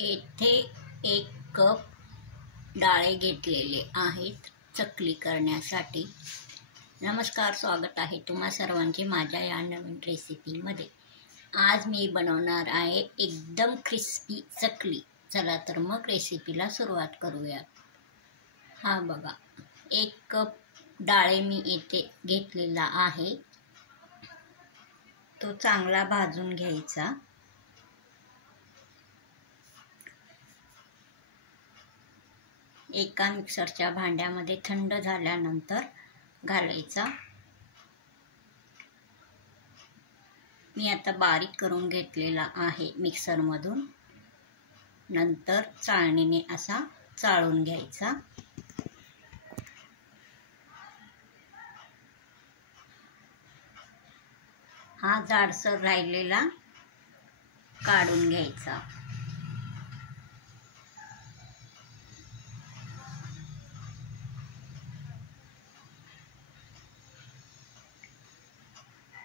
येथे 1 कप डाळे घेतलेले आहेत चकली करण्यासाठी। नमस्कार, स्वागत आहे तुम्हा सर्वांचे माझ्या या नवीन रेसिपीमध्ये। आज मी बनवणार आहे एकदम क्रिस्पी चकली। चला तर मग रेसिपीला सुरुवात करूया। हा बघा, 1 कप डाळे मी येथे घेतलेला आहे। तो चांगला भाजून घ्यायचा। एका मिक्सरच्या भांड्यामध्ये थंड झाल्यानंतर घालायचा। मी आता बारीक करून घेतलेला आहे मिक्सरमधून। नंतर चाळणीने असा चाळून घ्यायचा। हा जाडसर राहिलेला काढून घ्यायचा।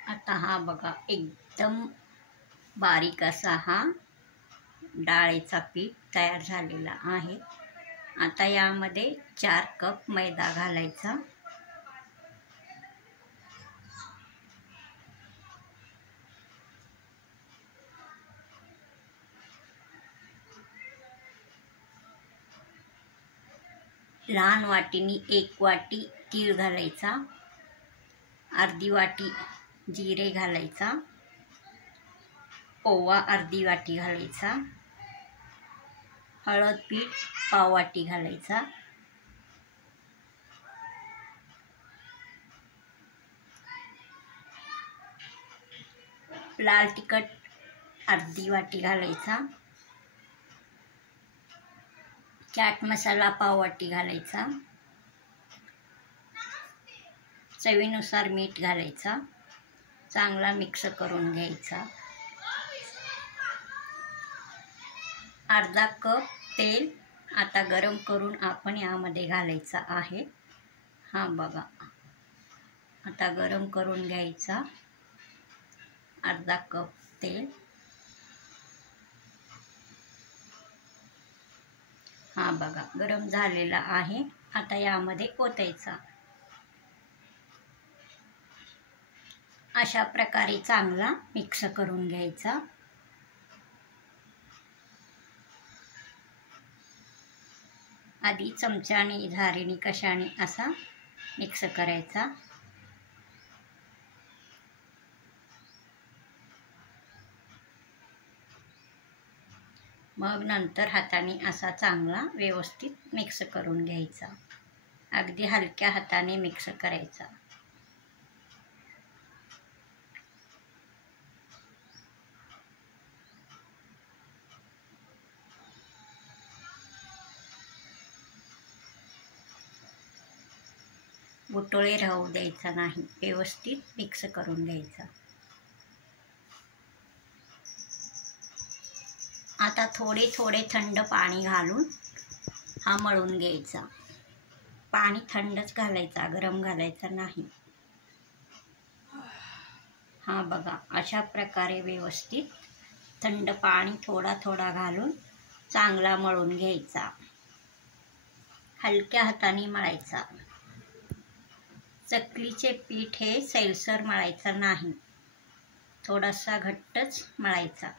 आता हा बघा, एकदम बारीक असा हा डाळीचा पीठ तयार झालेला आहे। आता यामध्ये 4 कप मैदा घालायचा। लहान वाटीनी 1 वाटी तीळ घालायचा। अर्धी वाटी जिरे घालायचा। ओवा अर्धी वाटी घालायचा। हळद पीठ पाव वाटी घालायचा। लाल तिखट अर्धी वाटी घालायचा। चाट मसाला पाव वाटी घालायचा। चवीनुसार मीठ घालायचा। चांगला मिक्स करून घ्यायचा। अर्धा कप तेल आता गरम करून आपण यामध्ये घालायचा आहे। हा बघा, आता गरम करून घ्यायचा अर्धा कप तेल। हा बघा, गरम झालेला आहे। आता यामध्ये ओतायचा। अशा प्रकारे चांगला मिक्स करून घ्यायचा। आधी चमच्याने झारीने कशाने असा मिक्स करायचा। मग नंतर हाताने असा चांगला व्यवस्थित मिक्स करून घ्यायचा। अगदी हलक्या हाताने मिक्स करायचा। गुठळे राहू द्यायचा नाही, व्यवस्थित मिक्स करून घ्यायचा। आता थोडे थोडे थंड पाणी घालून हा मळून घ्यायचा। पाणी थंडच घालायचा, गरम घालायचा नाही। हा बघा, अशा प्रकारे व्यवस्थित थंड पाणी थोडा थोडा घालून चांगला मळून घ्यायचा। हलक्या हाताने मळायचा। चकलीचे पीठ हे सैलसर मळायचं नाही, थोडासा घट्टच मळायचा।